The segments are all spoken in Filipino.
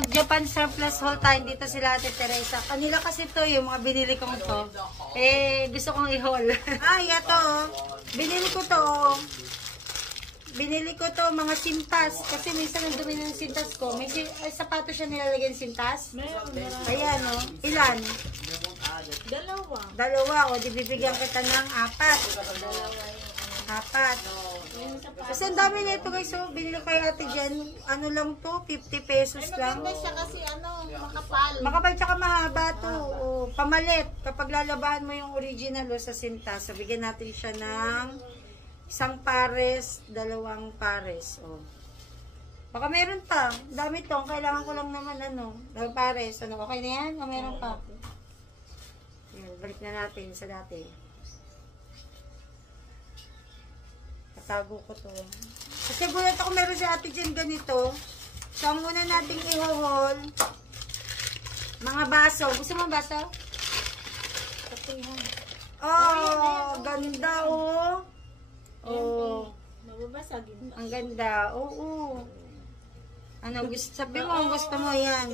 mag-Japan surplus haul tayo dito sila Ate Teresa. Kanila kasi to yung mga binili kong to. Gusto kong i-haul. Ito. Binili ko to. Binili ko to mga sintas. Kasi minsan ang dumi ng sintas ko. May sapato siya nilalagyan sintas. Ayan o. Ilan? Dalawa. O, di bibigyan kita ng 4. 4. Kasi ang dami nito guys. So, binili ko kay Ate Jen. Ano lang to? 50 pesos lang. Maganda siya kasi makapal. Makapal tsaka mahaba to. O, pamalit. Kapag lalabahan mo yung original sa sintas. So, bigyan natin siya ng 1 pares, 2 pares. O. Baka meron pa. Dami to. Kailangan ko lang naman 2 pares. Okay na yan? O meron pa? Yan, balik na natin sa dati. Tago ko to. Kasi gulat ako meron si Ate Jen ganito. So, ang una nating i-haul, mga baso. Gusto mo baso? Oh, ganda oh. Oh. Mababasagin ba? Ang ganda. Oo. Ano, sabi mo, gusto mo yan.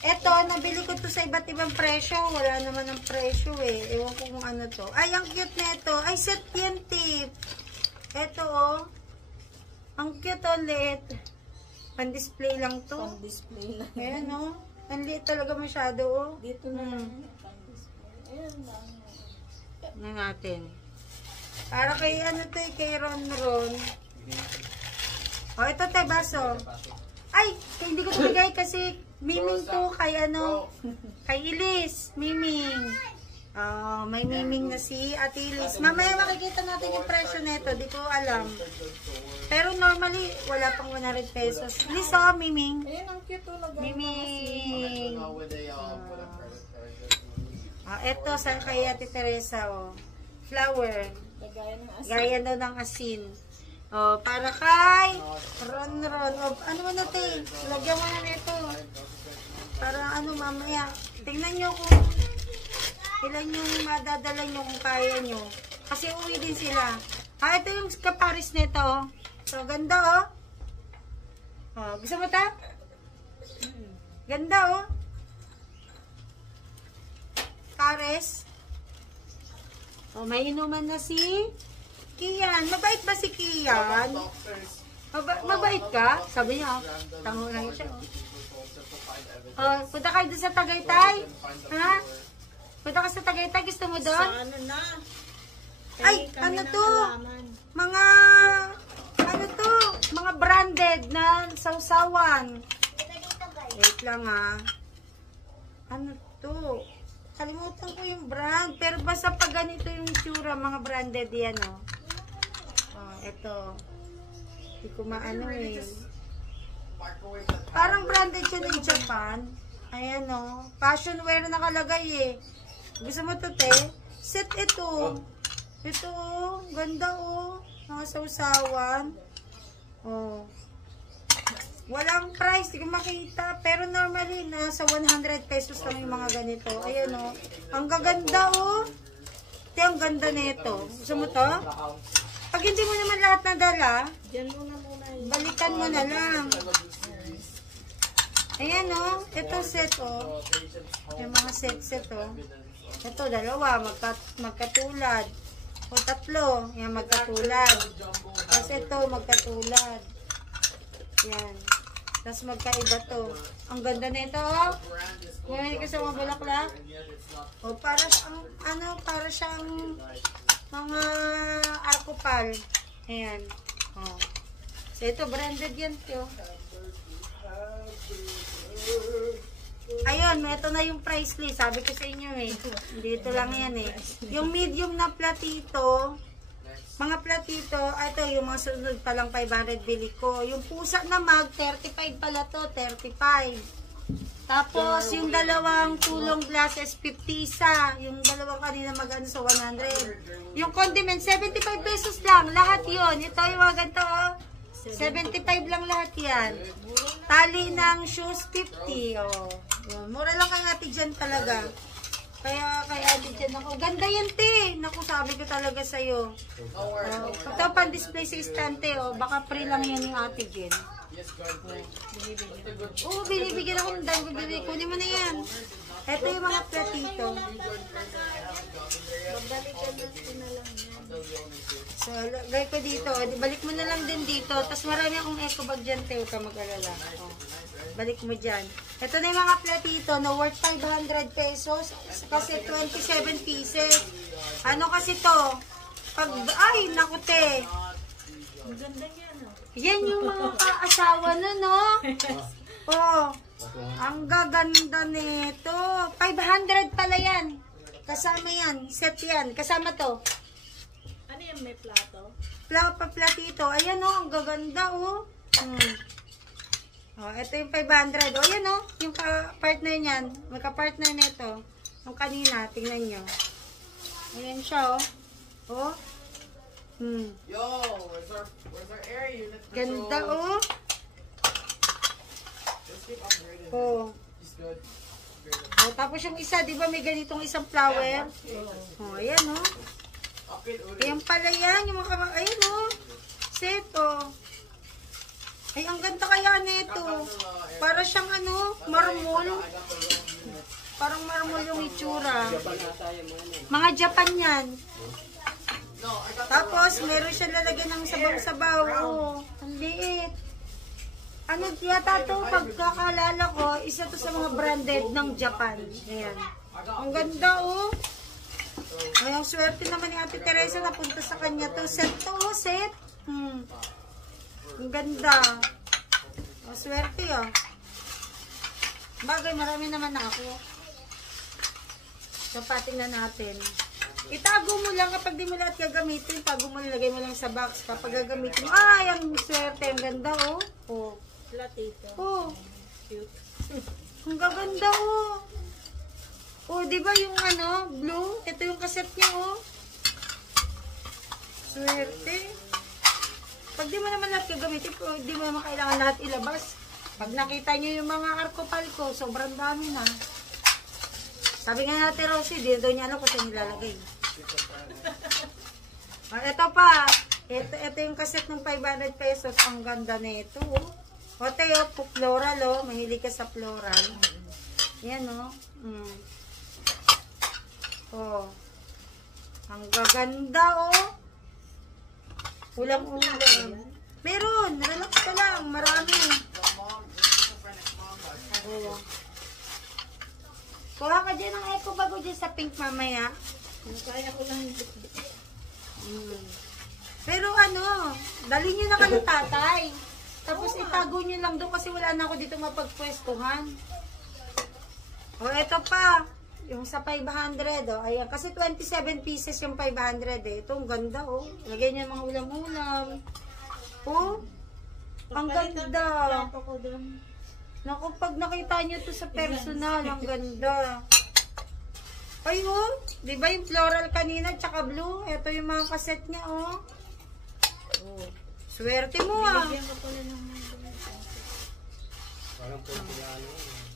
Eto, nabili ko to sa iba't ibang presyo. Wala naman ang presyo eh. Ewan ko kung ano to. Ay, ang cute na ito. Ay, set yan tip. Eto oh. Ang cute oh, liit. Pan-display lang to. Pan-display lang. Ayan oh. Ang liit talaga masyado oh. Dito na lang. Pan-display. Ayan lang. Na natin. Para kay ano to kay Ron. Oh, ito tayo baso. Ay, hindi ko ito bigay kasi miming to kay kay Ilis. Miming. May miming na si Ate Ilis. Mamaya makikita natin yung presyo nito. Di ko alam. Pero normally, wala pang 100 pesos. Ilis miming. Ayan, ang cute talaga. Miming. Ito sa kay Ate Teresa. Flower. Gaya daw ng asin. Para kay Ron. Ano mo natin? Lagyan mo na nito. Para mamaya. Tingnan nyo kung ilan yung madadala nyo kung kaya nyo. Kasi uwi din sila. Ito yung kaparis nito. So, ganda gusto mo ta? Ganda Pares. May inuman na si Kian. Mabait ba si Kian? Mabait ka? Sabi niya, tango lang siya. Punta kayo doon sa Tagaytay? Ha? Punta ka sa Tagaytay, gusto mo doon? Sa ano na? Ay, ano to? Mga, mga branded na sausawan. Wait lang Ano to? Kalimutan ko yung brand. Pero basta pag ganito yung itsura, mga branded yan ito. Hindi ko maano Parang branded siya ng Japan. Ayan fashion wear nakalagay Gusto mo to te? Set ito. Ito ganda mga sausawan. Walang price, hindi ko makita. Pero normally nasa 100 pesos lang yung mga ganito. Ayan ang gaganda Te, ang ganda nito. Gusto mo to? Pag hindi mo naman lahat nadala, Diyan muna. balikan mo na lang. Ayan ito set yung mga set ito 2 magkatulad o 3 yan magkatulad, tapos ito magkatulad yan, tapos magkaiba to. Ang ganda nito ngayon kasi mga bulaklak para siyang mga arkopal. Ayan so ito branded yan Ayun, ito na yung price list. Sabi ko sa inyo dito lang yan Yung medium na platito, mga platito, ito yung mga sunod pa lang 500 bili ko. Yung pusa na mag, 35 pala to, 35. Tapos, yung dalawang tulong glasses, 50 isa. Yung dalawang kanina mag-ano sa 100. Yung condiment, 75 pesos lang. Lahat yun. Ito yung mga ganito 75 lang lahat yan. Tali ng shoes, 50. Mura lang kay Ate Jen talaga. Kaya kay Ate Jen ako. Ganda yan, te. Naku, sabi ko talaga sa'yo. Ito pang display sa istante. Baka free lang yan yung Ate Jen. Oo, binibigyan ako ng dami ko. Kunin mo na yan. Ito yung mga platito. Babalikan natin na lang yan. So, lagay ko dito. Balik mo na lang din dito. Tapos marami akong eco bag dyan, Teo, ka mag-alala. Oh. Balik mo dyan. Ito na yung mga platito na worth 500 pesos. Kasi 27 pieces. Ano kasi to? Pag, ay, naku, te. Ang ganda niya, no? Yan yung mga kaasawa na, no? Oh, ang gaganda nito. 500 pala yan. Kasama yan. Set yan. Kasama to. Ano yung may plato? Platito. Ayan, oh. Ang gaganda, oh. Oh, ito yung 500. Oh, ayan, oh. Yung partner niyan. Magka-partner nito. Yung kanina. Tingnan nyo. Ayan siya, oh. Oh. Yo, where's our air unit? Ganda, oh. Let's keep upgrading. Oh. He's good. Oh, tapos yung isa, di ba may ganitong isang flower? Oh, ayan, oh. Upgrade Uri. Ayan pala yan, yung mga ayan, oh. Set, oh. Ay, ang ganda kaya nito. Para siyang, ano, marmol. Parang marmol yung itsura. Mga Japan yan. Tapos, meron siya lalagyan ng sabaw-sabaw. Oh, ang liit. Ano yata to, pagkakalala ko, isa to sa mga branded ng Japan. Ayan. Ang ganda, oh. Ay, ang swerte naman ni Ate Teresa napunta sa kanya to. Set to, oh, set. Ang ganda. Ang swerte, oh. Bagay, marami naman na ako. Sapating na natin. Itago mo lang kapag di mo lahat gagamitin. Tago mo, lagay mo lang sa box. Kapag gagamitin mo, ay, ang swerte. Ang ganda, oh. Oh. Platito. Oh. Cute. Ang gaganda, oh. Oh, di ba yung ano, blue? Ito yung kaset niya, oh. Swerte. Pag di mo naman lahat gagamitin, di mo naman kailangan lahat ilabas. Pag nakita nyo yung mga arko-palko, sobrang dami na. Sabi nga natin, Rosie, di daw niya alam kung saan nilalagay. Ito pa. Ito yung kaset ng 500 pesos. Ang ganda na ito, oh. O, tayo, floral, oh. Mahilig ka sa floral. Yan, oh. Oh. Ang gaganda, oh. Ulang-ulang. Meron. Relax ka lang. Marami. Oh. Kuha ka dyan ng eco bago dyan sa pink mamaya. Kaya ko lang. Pero ano, dali nyo na ka ng tatay. Tapos itago nyo lang doon kasi wala na ako dito mapagpwestuhan. O, eto pa. Yung sa 500, oh. Ayan, kasi 27 pieces yung 500, eh. Ito, ang ganda, oh. Lagay niya mga ulam-ulam. Oh, ang ganda. Plato ko doon. Naku, pag nakita nyo to sa personal, ang ganda. Ay, oh. Di ba yung floral kanina, tsaka blue? Ito yung mga kaset niya, oh. Oh. Swerte mo, ah. Bigyan ko pala ng mga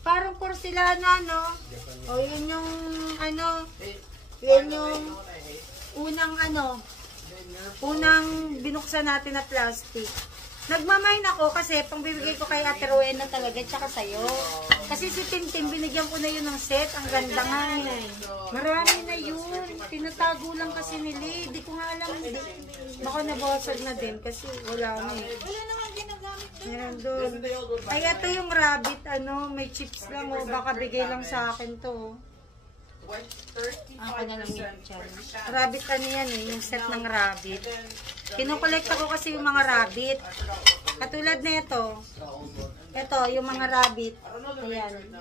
Parang porcelana, no? O, yun yung, ano, yun yung unang binuksan natin na plastic. Nagmamine ako kasi pangbibigay ko kay Ate Rowena talaga, tsaka sa'yo. Kasi si Tintin, binigyan ko na yun ng set. Ang ganda nga eh. Marami na yun. Tinatago lang kasi nila. Di ko nga alam. Baka nabasag na din kasi wala na eh. wala naman ginagamit doon. Meron doon. Ay, ito yung rabbit, ano, may chips lang, o baka bigay lang sa akin to. Ako na lang yun dyan. Rabbit, ano yan eh, yung set ng rabbit. Kinukolekt ako kasi yung mga rabbit. Katulad na ito. Ito, yung mga rabbit. Ayan.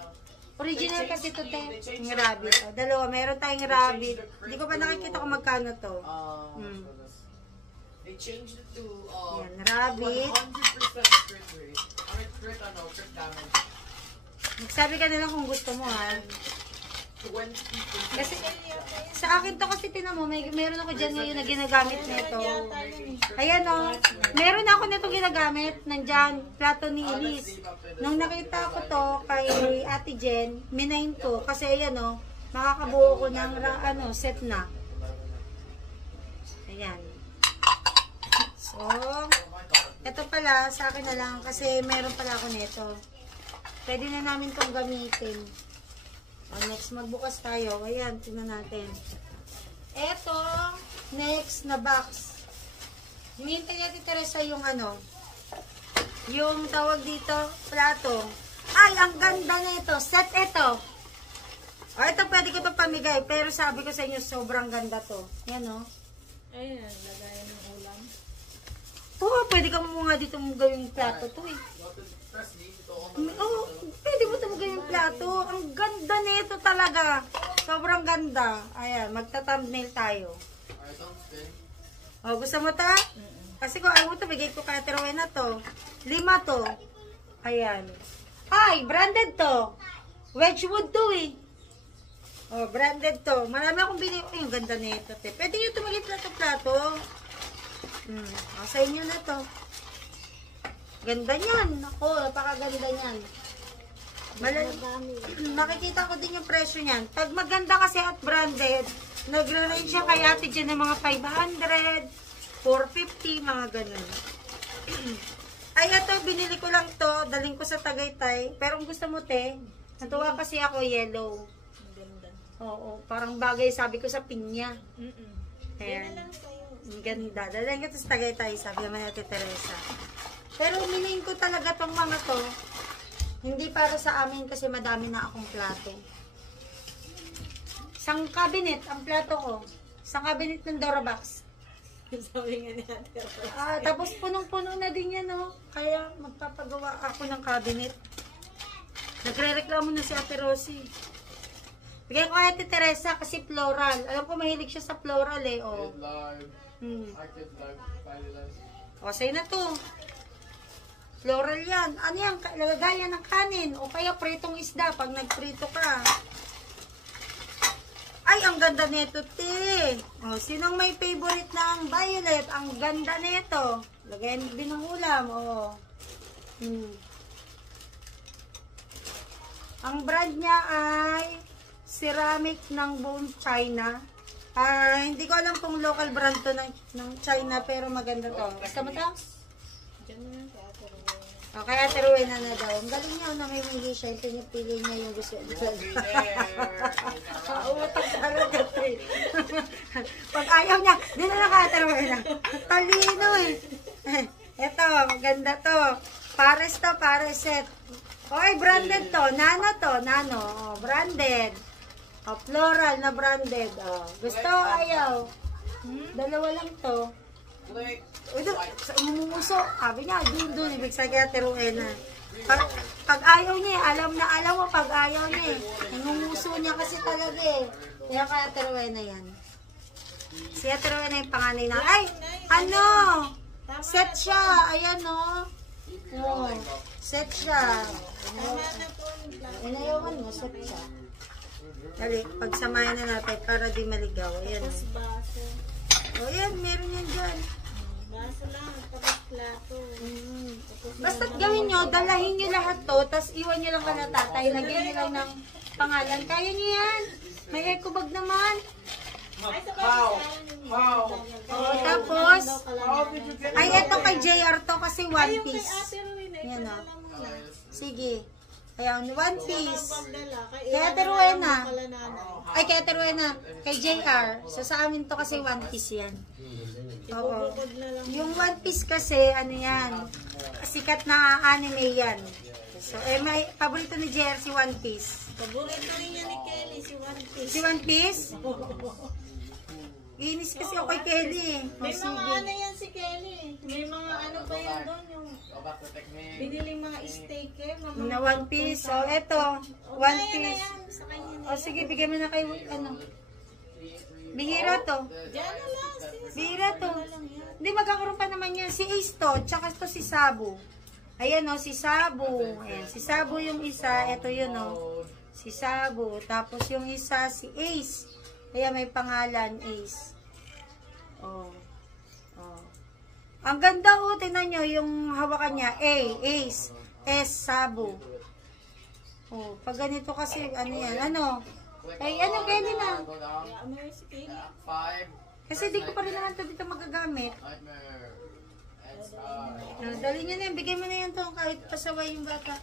Original kasi ito, yung rabbit. O, dalawa, meron tayong rabbit. Hindi ko pa nakikita kung magkano to. They changed it to Ayan, rabbit. 100% crit rate. Crit damage. Magsabi ka na lang kung gusto mo, ha. 20%. Kasi sa akin to kasi tinan mo, meron ako dyan ngayon na ginagamit nito. Ayan o, meron ako nito ginagamit, nandyan, plato ni Elise. Nung nakita ko to kay Ate Jen, minayin ko. Kasi ayan o, makakabuo ko ng set na. Ayan. So, Ito pala, sa akin na lang kasi meron pala ako nito. Pwede na namin itong gamitin. Next, magbukas tayo. Ayan, tingnan natin. Ito, next na box. Hintay natin Teresa yung ano, yung tawag dito, plato. Ay, ang ganda na ito. Set ito. O, ito pwede ko ito pamigay. Pero sabi ko sa inyo, sobrang ganda to. Yan o. Ayan, lagayan ng ulam. Oo, pwede ka mo nga dito mo gawing plato to eh. Oo, pwede mo ito mo gawing plato. Ang ganda nito talaga. Sobrang ganda. Ayan, magta-thumbnail tayo. O, gusto mo ta? Kasi kung ayaw mo ito, bigay ko kay Ate Rowena to. 5 to. Ayan. Ay, branded to. Wedgwood to eh. Oh, branded to. Marami akong binili. Ay, ang ganda nito. Pwede nyo ito maging plato-plato. Sa inyo na to. Ganda niyan. Ako, napakaganda niyan. Nakikita ko din yung presyo niyan. Pag maganda kasi at branded, nagre-range siya kay ate dyan ng mga 500, 450, mga ganun. Ay, ito, binili ko lang to. Daling ko sa Tagaytay. Pero kung gusto mo, te, natuwa kasi ako yellow. Oo, parang bagay sabi ko sa pinya. Ayan. Ang ganda. Dalang ito sa Tagaytay, sabi naman Ate Teresa. Pero umiling ko talaga tong mga to. Hindi para sa amin kasi madami na akong plato. Isang cabinet ang plato ko. Isang cabinet ng Dorobox. Sabi nga ni Ate. Tapos punong-puno na din yan, no? Kaya magpapagawa ako ng cabinet. Nagre-reklamo na si Ate Rosie. Bigyan ko kay Ate Teresa kasi floral. Alam ko mahilig siya sa floral eh. Oh. O, sa'yo na to. Floral yan. Ano yan? Lagayan ng kanin. O kaya pritong isda pag nagprito ka. Ay, ang ganda nito, te. O, sinong may favorite ng violet? Ang ganda nito. Lagayan din ng ulam. O. Ang brand niya ay ceramic ng buong China. Hindi ko alam kung local brand to ng China, pero maganda to. Gusto mo to? Diyan mo yan kay Ate Rowena. O, kaya Ate Rowena na daw. Ang galing niya, namimili siya. Pinipili niya yung gusto niya. Utak talaga to eh. Pag ayaw niya, di na lang kay Ate Rowena. Talino eh. Ito, maganda to. Pares to, pares set. Okay, branded to. Nano to, nano. O, branded. O, floral na branded. O, gusto, ayaw. Dalawa lang to. Uy, umumuso. Sabi niya, doon, ibig sa kaya Ate Rowena. Pag ayaw niya, alam mo pag ayaw niya eh. Umumuso niya kasi talaga eh. Kaya kaya Ate Rowena yan. Si Ate Rowena yung panganay na. Ay, ano? Set siya. Ayan o. Oh, set siya. Inayawan mo, set siya. Dali, pagsamahin na natin para di maligaw. Ayan. Tapos baso. O yan, meron yan dyan. Baso lang, tapos plato. Basta't gawin nyo, dalahin nyo lahat to, tapos iwan nyo lang ka na tatay. Lagyan nyo lang ng pangalan. Kaya nyo yan. May eco bag naman. O, tapos, ay, eto kay JR to kasi one piece. Yan o. Sige. Ayan, one piece. Kay Ate Rowena. Ay, kay Ate Rowena. Kay JR. So, sa amin to kasi one piece yan. Oo. Yung one piece kasi, ano yan, sikat na anime yan. So, may paborito ni JR si One Piece. Paborito rin niya ni Kelly, si One Piece. Si One Piece? Inis kasi ako kay Kelly eh. May mga ano yan si Kelly. May mga ano pa yan doon, yung binili mga steak eh. Na One Piece. So, eto, One Piece. O, sige, bigyan mo na kay, ano, bihira to. Diyan na lang. Bihira to. Hindi, magkakaroon pa naman yan. Si Ace to, tsaka to si Sabu. Ayan o, si Sabu. Ayan, si Sabu yung isa. Ito yun o. Si Sabu. Tapos yung isa, si Ace. Kaya may pangalan, Ace. Oh. Oh. Ang ganda o, tingnan nyo, yung hawakan niya. A, Ace. S, Sabu. Oh, pag ganito kasi, ano yan, ano? Ay, ano, Kelly na? Kasi di ko pa rin naman ito dito magagamit. Dali niyo na yan. Bigay mo na yan to kahit pasaway yung bata.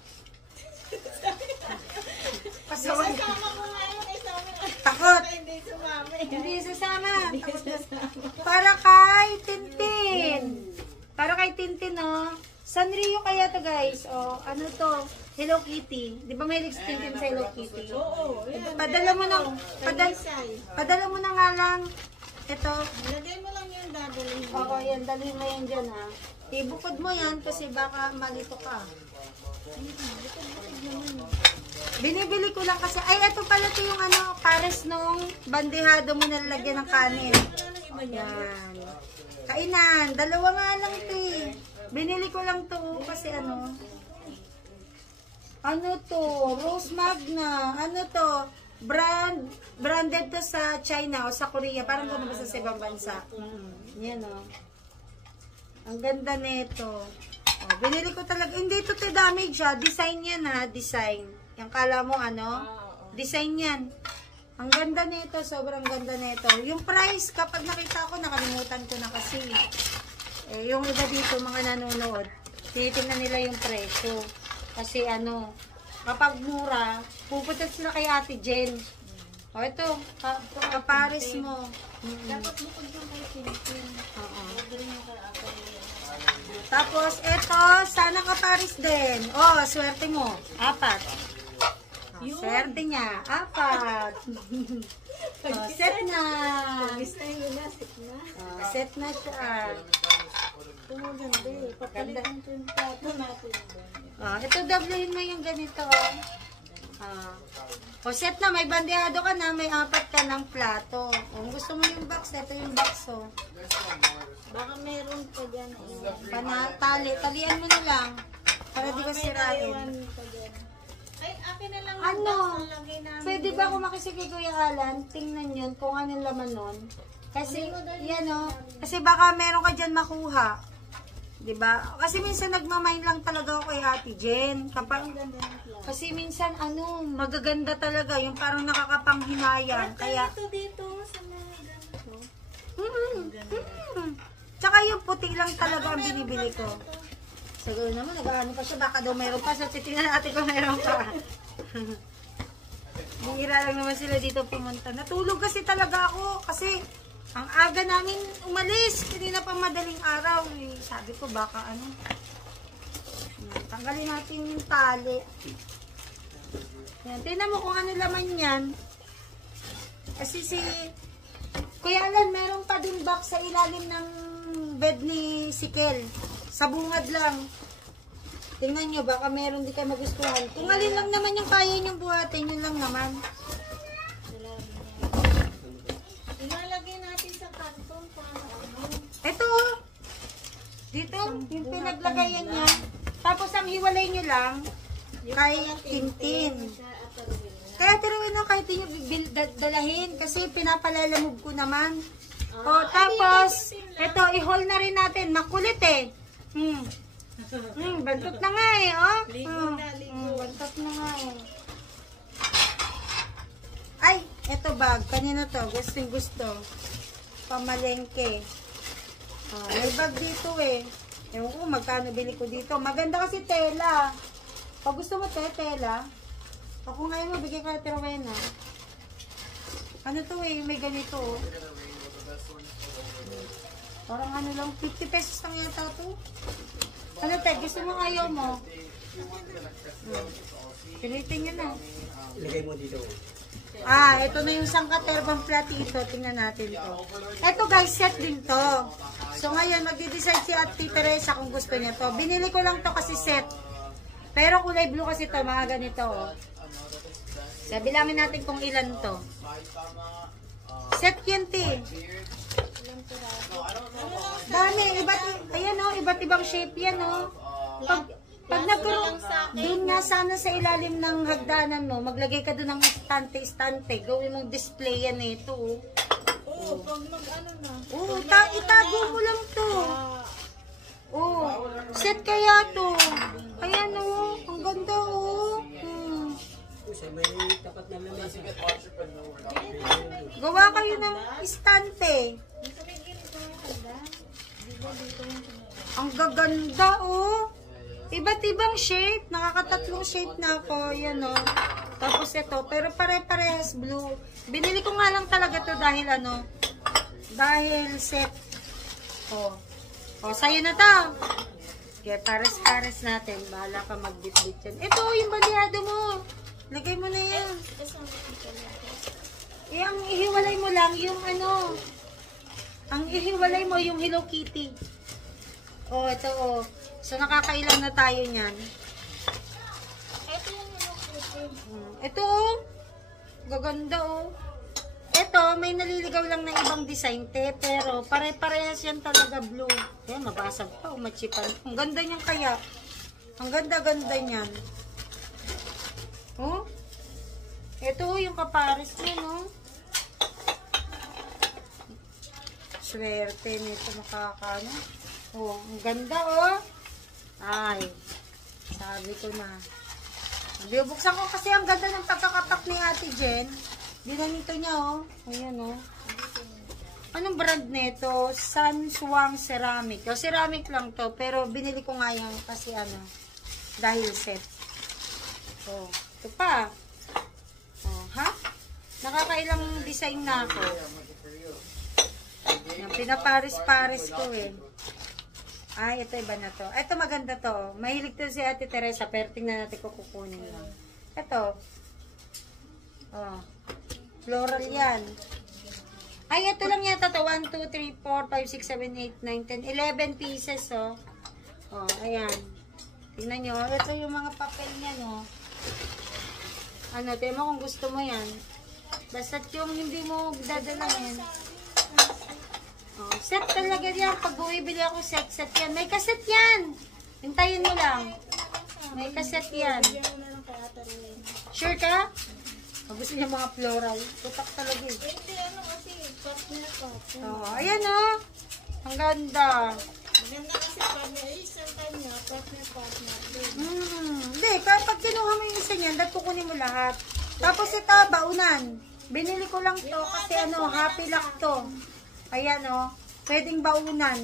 Pasaway. Kasama ko ngayon eh, sabi ko. Takot. Hindi sumama eh. Hindi sasama. Takot na. Para kay Tintin. Para kay Tintin, no? Sanrio kaya to, guys. O, ano to? Hello Kitty. Di ba may si Tintin sa Hello Kitty? Oo. Yan, Padala mo na. Talisay. Padala mo na nga lang. Ito. Lagay mo lang yung dadalhin mo. Oo, yan. Dali mo yan dyan, ha. Ibukod mo yan kasi baka malito ka. Binibili ko lang kasi. Ay, ito pala to yung ano, pares nung bandehado mo na lagyan ng kanin. Yan. Kainan. Dalawa nga lang ito eh. Binili ko lang to kasi ano. Ano to? Rose Magna. Ano to? Branded to sa China o sa Korea. Parang gano'n ba sa ibang bansa. Yan o. Ang ganda nito. Oh, binili ko talaga. Hindi to damage ha. Design yan ha. Design. Yung kala mo ano? Design yan. Ang ganda nito. Sobrang ganda nito. Yung price, kapag nakita ko, nakalimutan ko na kasi. Eh, yung iba dito, mga nanonood, tinitingnan nila yung presyo. Kasi ano, kapag mura, pupunta sila kay Ate Jen. O ito, kapares mo. Dapat bukod yung kay Tintin. Oo. Huwag rin yung kay Ate. Tapos, ito, sana kapares din. Oh, swerte mo. 4. Swerte niya. 4. Oh, set na. Gusto nyo na, sit na. Oh, set na siya. Ito mo ganda eh. Papalitan ko yung plato natin doon. Oh, ito, doblehin mo yung ganito. O set na, may bandehado ka na, may 4 ka ng plato. Kung gusto mo yung box, ito yung box. Oh. Baka meron pa dyan. Talian mo na lang. Para di ka sirain. Ay, akin na lang Ano? box na lagay namin. Pwede ba kung makisi kay Kuya Alan, tingnan yun kung anong laman nun. Kasi, yan o. Kasi baka meron ka dyan makuha. Diba? Kasi minsan nagmamain lang talaga ako kay Ate Jen. Kasi minsan, ano, magaganda talaga. Yung parang nakakapanghinayang. Kaya, Ito dito sa mga ganito. Tsaka yung puti lang talaga ang binibili ko. Siguro naman, nag-ano pa siya. Baka daw mayroon pa. So, titingnan natin kung mayroon pa. Bihira lang naman sila dito pumunta. Natulog kasi talaga ako. Kasi, ang aga namin umalis. Kanina pa madaling araw. Eh, sabi ko, baka ano. Tanggalin natin yung tali. Yan. Tingnan mo kung ano laman yan. Kasi si Kuya Alan, meron pa din box sa ilalim ng bed ni Sikel. Sa bungad lang. Tingnan nyo, baka meron di kayo magustuhan. Kung alin lang naman yung kaya nyong buhatin, yun lang naman. Ilalagay natin sa karton para ano. Ito, dito, yung pinaglagayan niya. Tapos ang hiwalay nyo lang, kay Tintin. Kaya tiruin na kahit nyo dalahin, kasi pinapalalamog ko naman. O, tapos, ito, i-haul na rin natin. Makulit eh. Bantot na nga eh, oh. Bantot na nga eh. Ay, eto bag. Kanina to. Gusto. Pamalengke. May bag dito eh. Ewan ko magkano bili ko dito. Maganda kasi tela. Pag gusto mo tela. Ako ngayon mabigay ko na Rowena. Ano to eh, may ganito oh. Parang ano lang, 50 pesos lang yata to. Ano te, gusto mo ayaw mo? Pilitin nyo na. Ilagay mo dito. Ito na yung sangkaterbang platito. Tingnan natin to. Ito guys, set din to. So ngayon, magde-decide si Ate Teresa kung gusto niya to. Binili ko lang to kasi set. Pero kulay blue kasi to, mga ganito oh. Sabilamin natin kung ilan to. Set yan te. Dami, iba't ibang shape yan oh. Pag nagkaroon, doon nga sana sa ilalim ng hagdanan mo, maglagay ka doon ng istante, gawin mong display yan ito oh. Oo, pag mag-ano na. Oo, itago mo lang to. Oo, set kaya to. Ayan oh, ang ganda oh. Kasi may tapat na lamesa. Gawa kayo ng istante. Dito may ganito yung handa. Di ba dito yung Ang gaganda, oh. Iba't ibang shape. Nakakatatlong shape na ako. Yan, oh. Tapos ito. Pero pare-parehas blue. Binili ko nga lang talaga to dahil ano, dahil set. Oh. Oh, sa'yo na to. Okay, pares-pares natin. Bahala ka magbit-bit yan. Ito, yung bandiado mo. Lagay mo na yan. Eh, ang ihiwalay mo lang yung ano. Ang ihiwalay mo yung Hello Kitty. Oh, ito, oh. So, nakakailan na tayo niyan. Ito yung Hello Kitty. Ito, oh. Gaganda, oh. Ito, may naliligaw lang na ibang design, te. Pero, pare-parehas yan talaga blue. Eh, mabasag pa, umatsipan. Ang ganda niyan kaya. Ang ganda-ganda niyan. Oh. Ito, yung kapares niya, no? Swerte nito makakano. Oh, ang ganda, oh. Ay, sabi ko na. Bubuksan ko kasi ang ganda ng pagkakapak ni Ate Jen. Dinanito niya, oh. Ayan, oh. Anong brand nito? Sanswang Ceramic. O, ceramic lang to. Pero binili ko nga yan kasi ano, dahil set. Oh, ito pa. Oh, ha? Nakakailang design na ako. Yung pinaparis-paris ko eh. Ay, ito iba na to. Ito maganda to. Mahilig to si Ate Teresa, pero tingnan natin kung kukunin lang. Ito. Oh. Floral yan. Ay, ito lang yata to. 1, 2, 3, 4, 5, 6, 7, 8, 9, 10. 11 pieces, oh. Oh, ayan. Tingnan nyo. Ito yung mga papel niya, no. Ano, tingnan mo kung gusto mo yan. Basta't yung hindi mo dadalahin. Oh, set talaga yan. Pag bumibili ako set yan. May kaset yan. Hintayin mo lang. May kaset yan. Sure ka? Oh, gusto niya mga floral. Tutak talaga eh. Hindi, ano kasi, partner ko. Oh, ayan oh. Ang ganda. Maganda kasi partner. Isang kanya, partner. Hindi, kapag kinuha mo yung isa niyan, dahil kukunin mo lahat. Tapos ito, baunan. Binili ko lang to kasi ano, happy lock to. Ayan o, pwedeng baunan.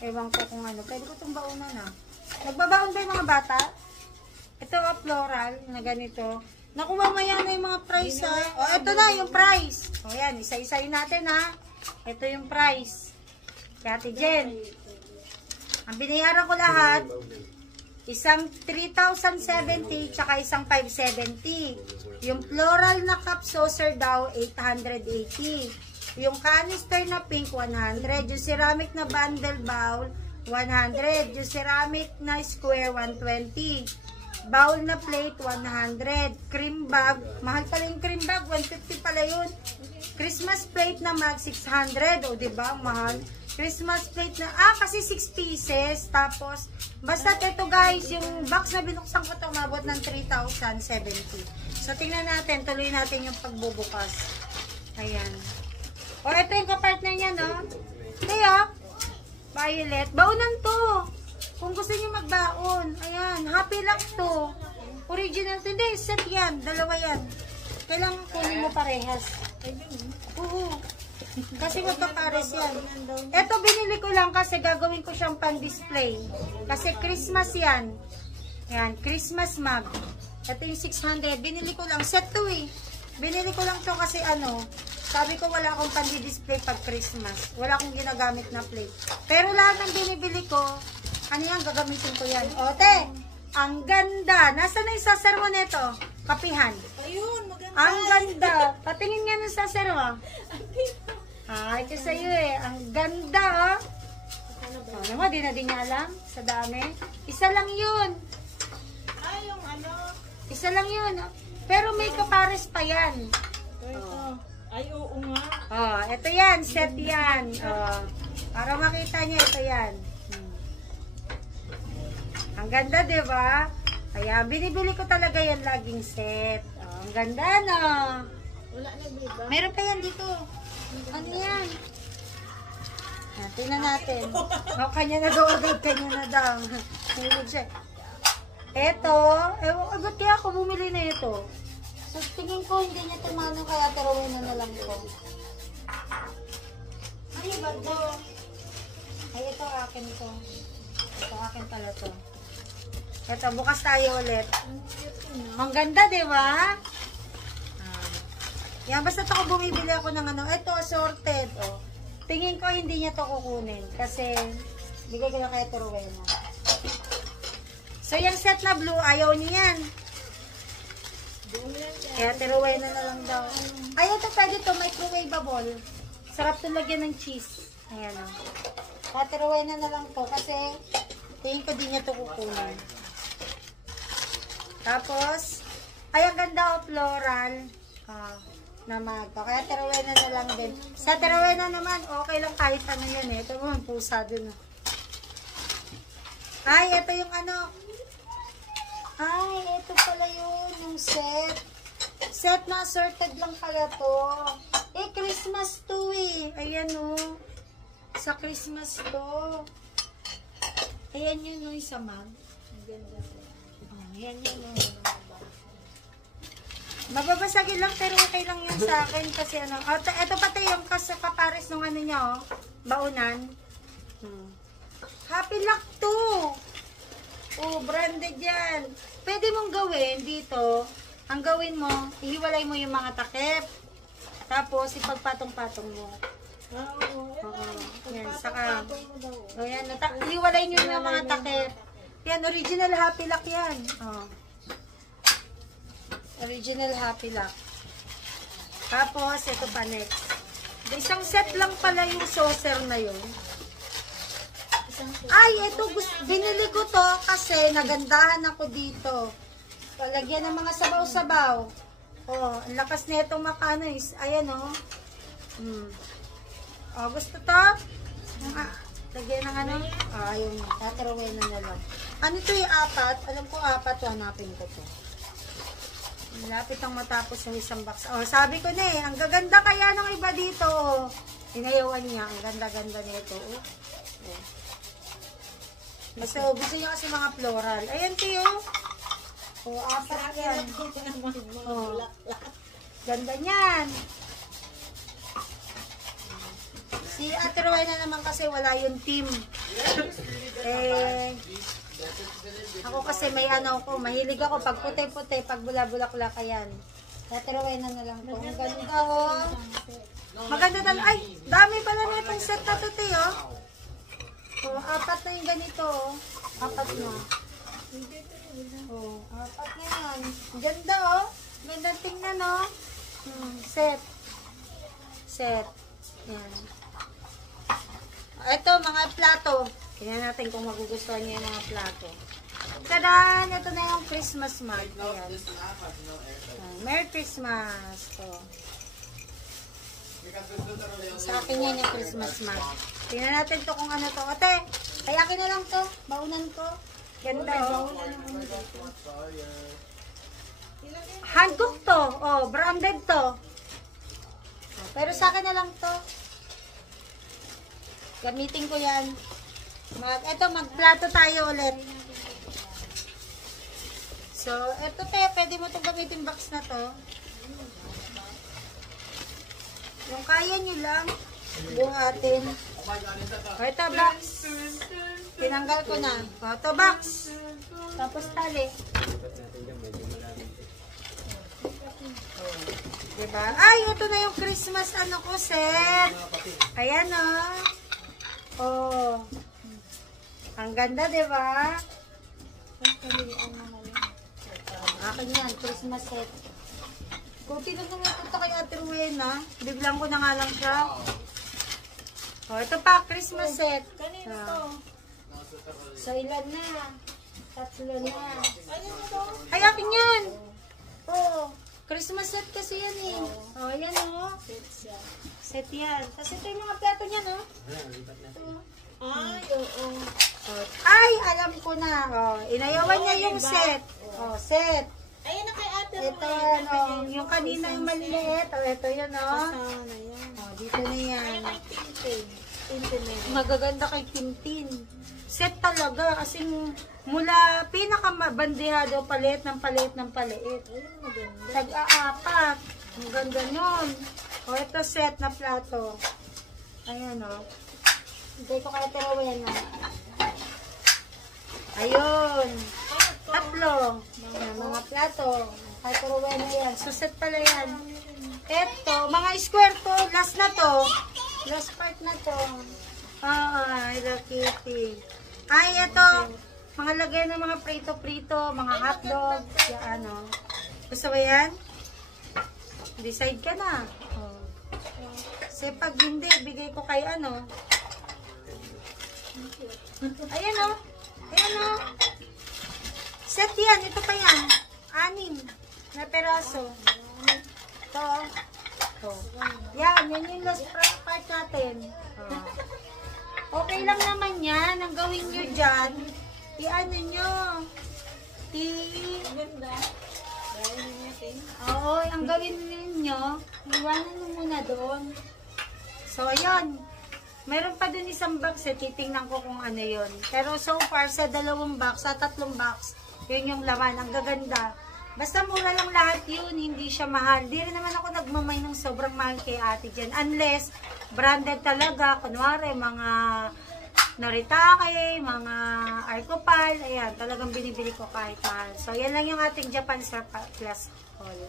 Ewan ko kung ano, pwede ko itong baunan ah. Nagbabaon ba yung mga bata? Ito o, floral, na ganito. Nakuha mo yan na yung mga price ha. O, ito na yung price. O yan, isa-isayin natin ha. Ito yung price. Kaya Ate Jen, ang binayaran ko lahat, isang 3,070 tsaka isang 570. Yung floral na cup saucer daw, 880. Yung canister na pink, 100. Yung ceramic na bundle bowl, 100. Yung ceramic na square, 120. Bowl na plate, 100. Cream bag, mahal pala yung cream bag, 150 pala yun. Christmas plate na mag, 600. O, diba? Mahal. Christmas plate na, kasi 6 pieces. Tapos, basta ito guys, yung box na binuksan ko ito, umabot ng 3,070. So, tingnan natin, tuloy natin yung pagbubukas. Ayan. O, ito yung kapartner niya, no? Kaya, violet. Baunan to. Kung gusto niyo magbaon. Ayan, happy lang to. Original to. Hindi, set yan. Dalawa yan. Kailangan kunin mo parehas. Oo. Kasi magkapares yan. Ito binili ko lang kasi gagawin ko siyang pan-display. Kasi Christmas yan. Yan, Christmas mug. Ito yung 600. Binili ko lang. Set to eh. Binili ko lang to kasi ano, sabi ko wala akong pandi-display pag Christmas. Wala akong ginagamit na plate. Pero lahat ng binibili ko, ano yan, gagamitin ko yan. Ote, ang ganda. Nasaan na yung saser mo nito? Kapihan. Ayun, maganda. Ang ganda. Patingin nga ng saser mo. Ito sa'yo eh. Ang ganda, oh. Ano mo, di na din niya alam. Sa dami. Isa lang yun. Ay, yung ano. Isa lang yun. Pero may kapares pa yan. Ito. Ay, oo nga. Oh, ito yan. Set yan. Oh, para makita niyo, ito yan. Ang ganda, diba? Kaya, binibili ko talaga yan laging set. Oh, ang ganda, no? Wala na, diba? Meron pa yan dito. Ano yan? Tingnan natin. Oh, kanya na daw agad. Kanya na daw. Hilig siya. Eto. Ba't kaya ako bumili na ito? So, tingin ko hindi niya tumano kaya tarawin na lang ko. Ano ba ito? Ay, ito akin to. Ito akin pala to. Ito, bukas tayo ulit. Ang ganda, di ba? Yan, basta ako bumibili ako ng ano. Ito, assorted. Oh. Tingin ko hindi niya to kukunin. Kasi, bigay ko lang kay Rowena. So, yung set na blue, ayaw niya yan. Kaya Rowena na lang daw. Ay, ito pwede to, microwavable. Sarap to lagyan ng cheese. Ayan o. Kaya Rowena na lang to. Kasi, tingin ko di niya to kukunin. Tapos, ay, ang ganda o, floral. Na magka. Kaya Rowena na lang din. Sa Rowena naman, okay lang kahit ano yan eh. Ito mo, pusa dun. Ay, ito yung ano. Ay, ito pala yun. Yung set. Set na assorted lang pala to. Eh, Christmas to eh. Ayan o. Sa Christmas to. Ayan yun o, isa mag. Ayan yun o. Mababasagin lang pero okay lang yun sa akin kasi ano. Ito pati yung kapares ng ano niya oh. Baunan. Happy Luck to. Oh, branded yan. Pwede mong gawin dito. Ang gawin mo, ihiwalay mo yung mga takip. Tapos ipagpatong-patong mo. Yan, saka. O yan, ihiwalay nyo yung mga takip. Yan, original Happy Luck yan. Oh. Original Happy Luck. Tapos, ito pa next. Isang set lang pala yung saucer na yun. Ay, ito, binili ko to kasi nagandahan ako dito. Palagyan ng mga sabaw-sabaw. Oh, ang lakas na itong makano. Ayan, oh. Oh, gusto to? Lagyan ng ano? Ayun. Tatrawen na lang. Ano to yung apat? Alam ko apat. Hanapin ko to. Malapit ang matapos yung isang box. Oh, sabi ko na eh, ang gaganda kaya ng iba dito. Oh. Inayawan niya, ang ganda-ganda nito. Oh. Oh. Basta gusto niya kasi mga floral. Ayan tiyo. Oh, apat yan. Oh. Ganda niyan. Si Ate Rowena naman kasi wala yung team. Eh, ako kasi may ano ko, mahilig ako pag puti-puti, pag bula-bulaklak yan. Ate Rowena na lang po. Ang ganda oh. Maganda talaga. Ay, dami pala na itong set na to, tiyo. Oh, apat na yung ganito oh. Apat na. Oh, apat na yan. Ganda oh. Ganda tingnan oh. Set. Set. Yan. Ito, mga plato. Tingnan natin kung magugustuhan niya yung mga plato. Tadaan! Ito na yung Christmas mug. Ayan. Merry Christmas. Oh. Sa akin yan yung Christmas mug. Tingnan natin to kung ano to. Ate, kaya akin na lang to. Baunan ko. Ganda oh. Handcook to. Oh, branded to. Pero sa akin na lang to. Gamitin ko yan. Eto, magplato tayo ulit. So, eto tayo, pwede mo itong gamitin box na to. Yung kaya nyo lang, buhatin. O, ito box. Tinanggal ko na. O, ito box. Tapos tali. Diba? Ay, ito na yung Christmas ano ko, set. Ayan o. Oh. Ang ganda, diba? Akin yan, Christmas set. Kung tinanong ito kay Ate Rowena, biglang ko na nga lang siya. Oh, ito pa, Christmas set. Kanino to? So, ilan na? Tatlo na. Kanino to? Ay, akin yan. Oh, Christmas set kasi yan eh. Oh, yan oh. Set yan. Kasi ito yung mga plato niya, no? Ay, oo. Ay, alam ko na. Oh, inayawan niya yung set. Oh, set. Ayun na kay Ate Ito, Rowena. ano, yung kanina yung maliit. Oh, ito yun, oh. Sana yan. Oh, dito na yan. Ay, Tintin. Tintin na yan. Magaganda kay Tintin. Set talaga. Kasi mula pinaka-bandehado, paliit ng paliit ng paliit. Ayun, maganda. Tag-aapat. Ang ganda nun. O, ito set na plato. Ayan, o. Hintay ko kaya Rowena. Ayun. Tatlo. Mga plato. Kaya Rowena yan. Suset pala yan. Eto, mga square to. Last na to. Last part na to. Hello Kitty. Ay, eto. Mga lagay ng mga prito-prito, mga hotdog. Yan, ano. Gusto ba yan? Decide ka na. Oh. Kasi pag hindi, bigay ko kay ano. Ayan o. Ayan o. Set yan. Ito pa yan. 6 na peraso. Ito. Ito. Yan. Yan yung last part natin. Okay lang naman yan. Ang gawin nyo dyan, i-ano nyo. Oo, ang gawin ninyo, iwanan mo muna doon. So, ayun. Meron pa dun isang box eh. Titingnan ko kung ano yun. Pero so far, sa 2 box, sa 3 box, yun yung laman. Ang gaganda. Basta mura lang lahat yun. Hindi siya mahal. Di rin naman ako nagmamay ng sobrang mahal kay ate dyan. Unless, branded talaga. Kunwari, mga Noritake, mga Arcopal. Ayan, talagang binibili ko kahit mahal. So, yan lang yung ating Japan Surplus haul.